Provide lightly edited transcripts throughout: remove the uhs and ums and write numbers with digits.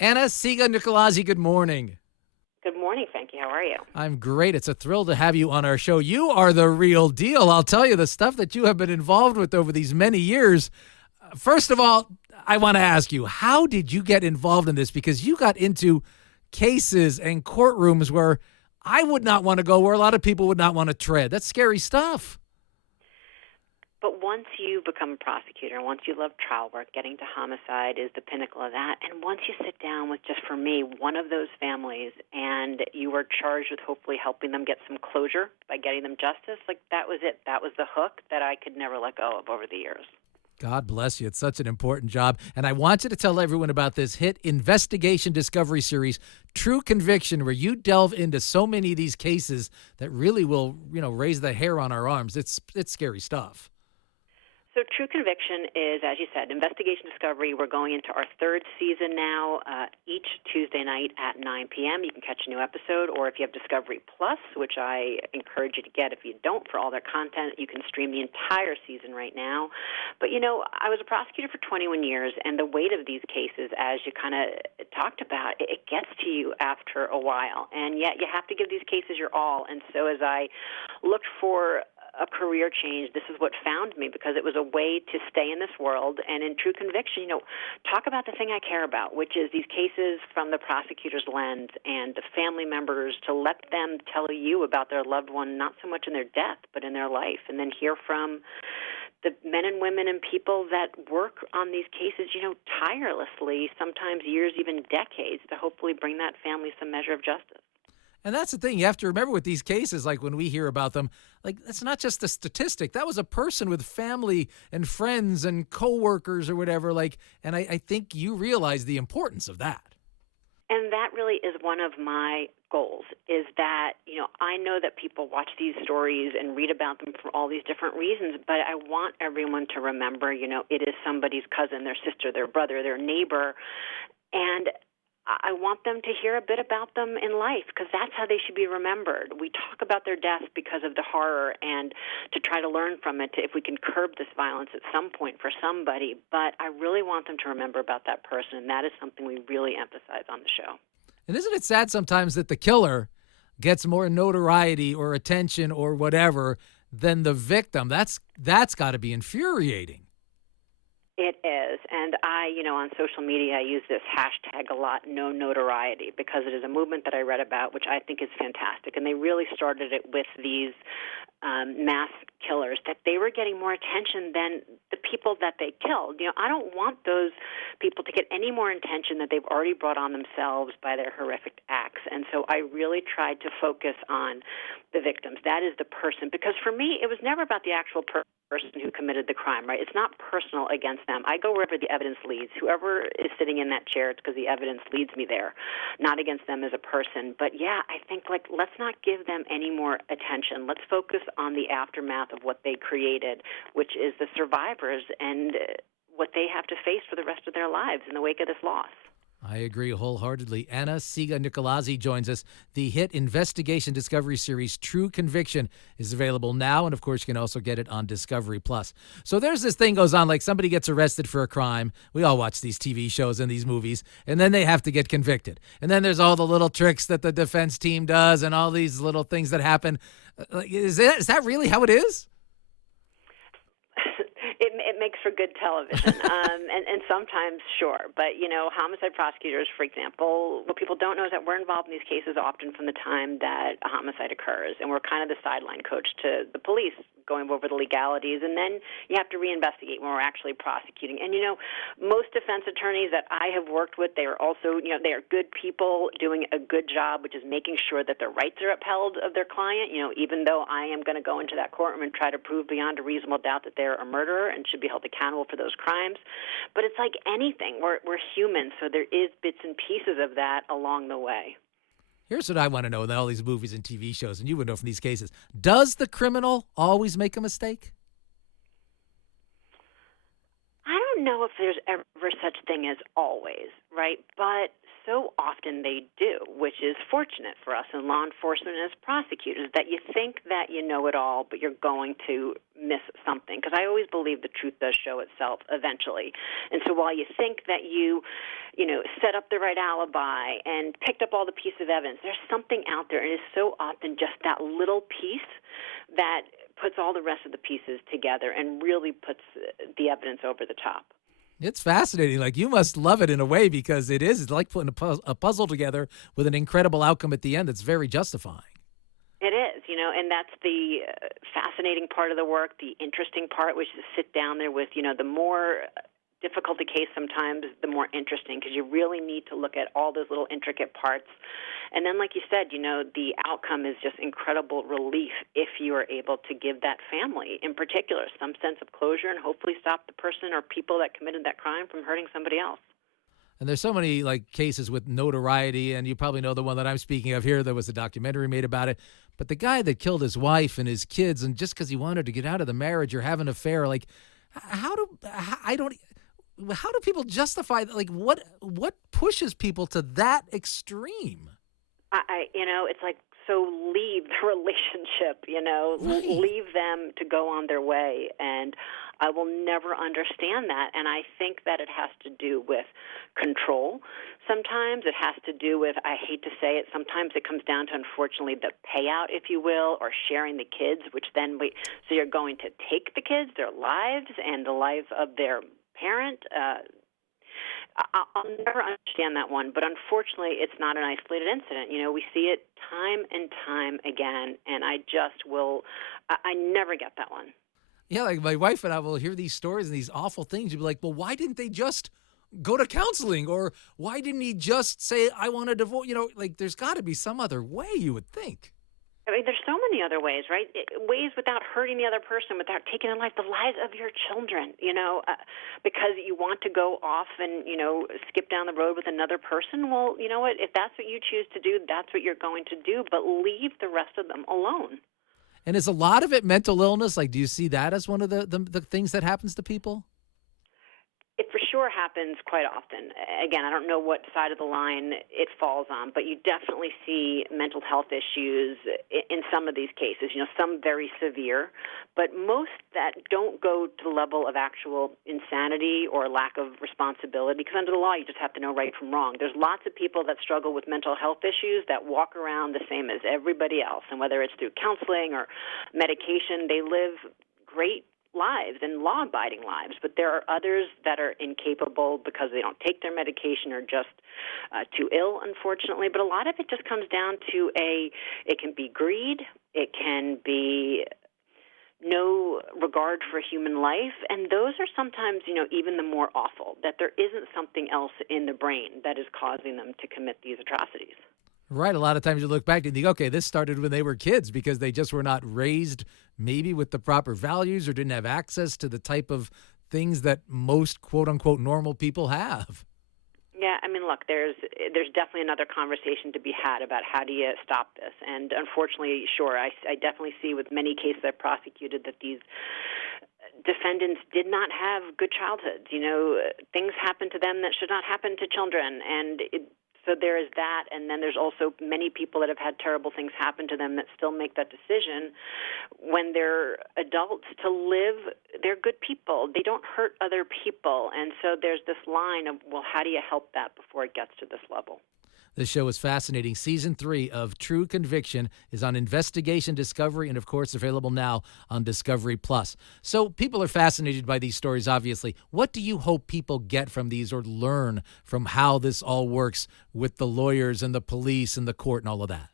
Anna-Sigga, good morning. Good morning, Frankie. How are you? I'm great. It's a thrill to have you on our show. You are the real deal. I'll tell you the stuff that you have been involved with over these many years. First of all, I want to ask you, how did you get involved in this? Because you got into cases and courtrooms where I would not want to go, where a lot of people would not want to tread. That's scary stuff. But once you become a prosecutor, once you love trial work, getting to homicide is the pinnacle of that. And once you sit down with, just for me, one of those families and you were charged with hopefully helping them get some closure by getting them justice, like that was it. That was the hook that I could never let go of over the years. God bless you. It's such an important job. And I want you to tell everyone about this hit investigation discovery series, True Conviction, where you delve into so many of these cases that really will, raise the hair on our arms. It's scary stuff. So True Conviction is, as you said, investigation discovery. We're going into our third season now. Each Tuesday night at 9 p.m. you can catch a new episode, or if you have Discovery Plus, which I encourage you to get if you don't, for all their content, you can stream the entire season right now. But, I was a prosecutor for 21 years, and the weight of these cases, as you kind of talked about, it gets to you after a while. And yet you have to give these cases your all. And so as I looked for a career change, this is what found me, because it was a way to stay in this world. And in True Conviction, talk about the thing I care about, which is these cases from the prosecutor's lens and the family members, to let them tell you about their loved one, not so much in their death, but in their life, and then hear from the men and women and people that work on these cases, tirelessly, sometimes years, even decades, to hopefully bring that family some measure of justice. And that's the thing. You have to remember with these cases, like when we hear about them, like that's not just a statistic. That was a person with family and friends and coworkers or whatever. And I think you realize the importance of that. And that really is one of my goals, is that, I know that people watch these stories and read about them for all these different reasons, but I want everyone to remember, it is somebody's cousin, their sister, their brother, their neighbor, and I want them to hear a bit about them in life, because that's how they should be remembered. We talk about their death because of the horror and to try to learn from it, if we can curb this violence at some point for somebody. But I really want them to remember about that person, and that is something we really emphasize on the show. And isn't it sad sometimes that the killer gets more notoriety or attention or whatever than the victim? That's got to be infuriating. It is, and I, on social media, I use this hashtag a lot, no notoriety, because it is a movement that I read about, which I think is fantastic, and they really started it with these mass killers, that they were getting more attention than the people that they killed. I don't want those people to get any more attention that they've already brought on themselves by their horrific acts, and so I really tried to focus on the victims. That is the person, because for me, it was never about the actual person who committed the crime, right? It's not personal against them. I go wherever the evidence leads. Whoever is sitting in that chair, it's because the evidence leads me there, not against them as a person. But yeah, I think let's not give them any more attention. Let's focus on the aftermath of what they created, which is the survivors and what they have to face for the rest of their lives in the wake of this loss. I agree wholeheartedly. Anna-Sigga joins us. The hit investigation discovery series True Conviction is available now, and of course you can also get it on Discovery Plus. So there's this thing goes on, like somebody gets arrested for a crime. We all watch these TV shows and these movies, and then they have to get convicted. And then there's all the little tricks that the defense team does and all these little things that happen. Is that really how it is? It makes for good television, and sometimes, sure. But, homicide prosecutors, for example, what people don't know is that we're involved in these cases often from the time that a homicide occurs, and we're kind of the sideline coach to the police, going over the legalities, and then you have to reinvestigate when we're actually prosecuting. And, most defense attorneys that I have worked with, they are also, they are good people doing a good job, which is making sure that their rights are upheld of their client, even though I am going to go into that courtroom and try to prove beyond a reasonable doubt that they're a murderer and should be held accountable for those crimes. But it's like anything. We're human, so there is bits and pieces of that along the way. Here's what I want to know in all these movies and TV shows, and you would know from these cases. Does the criminal always make a mistake? I don't know if there's ever such thing as always, right? But so often they do, which is fortunate for us in law enforcement as prosecutors, that you think that you know it all, but you're going to miss something. Because I always believe the truth does show itself eventually. And so while you think that you know, set up the right alibi and picked up all the pieces of evidence, there's something out there, and it is so often just that little piece that puts all the rest of the pieces together and really puts the evidence over the top. It's fascinating. Like, you must love it in a way, because it's like putting a puzzle together with an incredible outcome at the end that's very justifying. It is, you know, and that's the fascinating part of the work, the interesting part, which is to sit down there with, you know, the more difficult the case sometimes, the more interesting, because you really need to look at all those little intricate parts. And then, like you said, you know, the outcome is just incredible relief if you are able to give that family, in particular, some sense of closure and hopefully stop the person or people that committed that crime from hurting somebody else. And there's so many like cases with notoriety, and you probably know the one that I'm speaking of here. There was a documentary made about it. But the guy that killed his wife and his kids, and just because he wanted to get out of the marriage or have an affair, like, how do people justify that? Like, what pushes people to that extreme? You know, it's like, so leave the relationship, you know, Right. leave them to go on their way. And I will never understand that. And I think that it has to do with control. Sometimes it has to do with, I hate to say it, sometimes it comes down to, unfortunately, the payout, if you will, or sharing the kids, which then so you're going to take the kids, their lives, and the life of their parent. I'll never understand that one, but unfortunately, it's not an isolated incident. You know, we see it time and time again, and I never get that one. Yeah, like my wife and I will hear these stories and these awful things. You'd be like, well, why didn't they just go to counseling? Or why didn't he just say, I want a divorce? You know, like, there's got to be some other way, you would think. I mean, there's so many other ways, right? Ways without hurting the other person, without taking in life, the lives of your children, you know, because you want to go off and, you know, skip down the road with another person. Well, you know what? If that's what you choose to do, that's what you're going to do, but leave the rest of them alone. And is a lot of it mental illness? Like, do you see that as one of the things that happens to people? It for sure happens quite often. Again, I don't know what side of the line it falls on, but you definitely see mental health issues in some of these cases, you know, some very severe, but most that don't go to the level of actual insanity or lack of responsibility, because under the law, you just have to know right from wrong. There's lots of people that struggle with mental health issues that walk around the same as everybody else, and whether it's through counseling or medication, they live great lives and law-abiding lives, but there are others that are incapable because they don't take their medication or just too ill, unfortunately. But a lot of it just comes down to it can be greed, it can be no regard for human life, and those are sometimes, you know, even the more awful, that there isn't something else in the brain that is causing them to commit these atrocities. Right. A lot of times you look back and think, okay, this started when they were kids because they just were not raised maybe with the proper values or didn't have access to the type of things that most quote unquote normal people have. Yeah, I mean, look, there's definitely another conversation to be had about how do you stop this. And unfortunately, sure, I definitely see with many cases I've prosecuted that these defendants did not have good childhoods. You know, things happen to them that should not happen to children, and so there is that, and then there's also many people that have had terrible things happen to them that still make that decision when they're adults to live. They're good people. They don't hurt other people. And so there's this line of, well, how do you help that before it gets to this level? This show is fascinating. Season 3 of True Conviction is on Investigation Discovery and, of course, available now on Discovery Plus. So people are fascinated by these stories, obviously. What do you hope people get from these or learn from how this all works with the lawyers and the police and the court and all of that?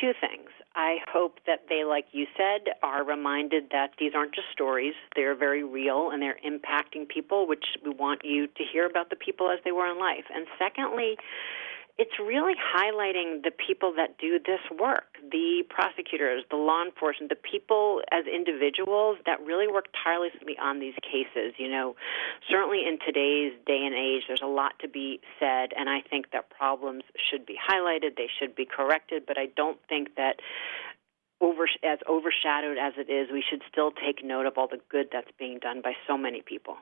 Two things. I hope that they, like you said, are reminded that these aren't just stories. They're very real, and they're impacting people, which we want you to hear about the people as they were in life. And secondly, it's really highlighting the people that do this work, the prosecutors, the law enforcement, the people as individuals that really work tirelessly on these cases. You know, certainly in today's day and age, there's a lot to be said, and I think that problems should be highlighted, they should be corrected, but I don't think that as overshadowed as it is, we should still take note of all the good that's being done by so many people.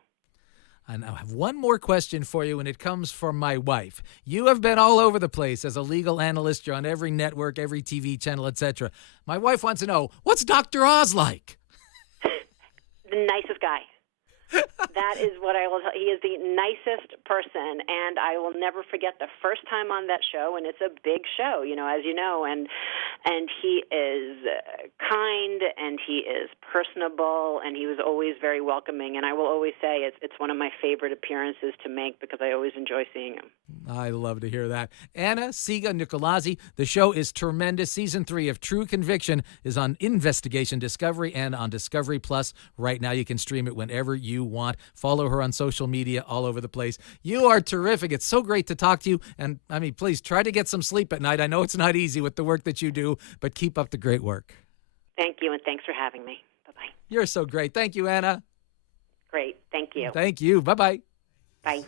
And I have one more question for you, and it comes from my wife. You have been all over the place as a legal analyst. You're on every network, every TV channel, etc. My wife wants to know, what's Dr. Oz like? The nicest guy. That is what I will tell. He is the nicest person, and I will never forget the first time on that show, and it's a big show, as you know, and he is kind, and he is personable, and he was always very welcoming, and I will always say it's one of my favorite appearances to make because I always enjoy seeing him. I love to hear that. Anna-Sigga Nicolazzi, the show is tremendous. Season 3 of True Conviction is on Investigation Discovery and on Discovery Plus right now. You can stream it whenever you want. Follow her on social media all over the place. You are terrific. It's so great to talk to you. And, please try to get some sleep at night. I know it's not easy with the work that you do, but keep up the great work. Thank you, and thanks for having me. Bye-bye. You're so great. Thank you, Anna. Great. Thank you. Thank you. Bye-bye. Bye.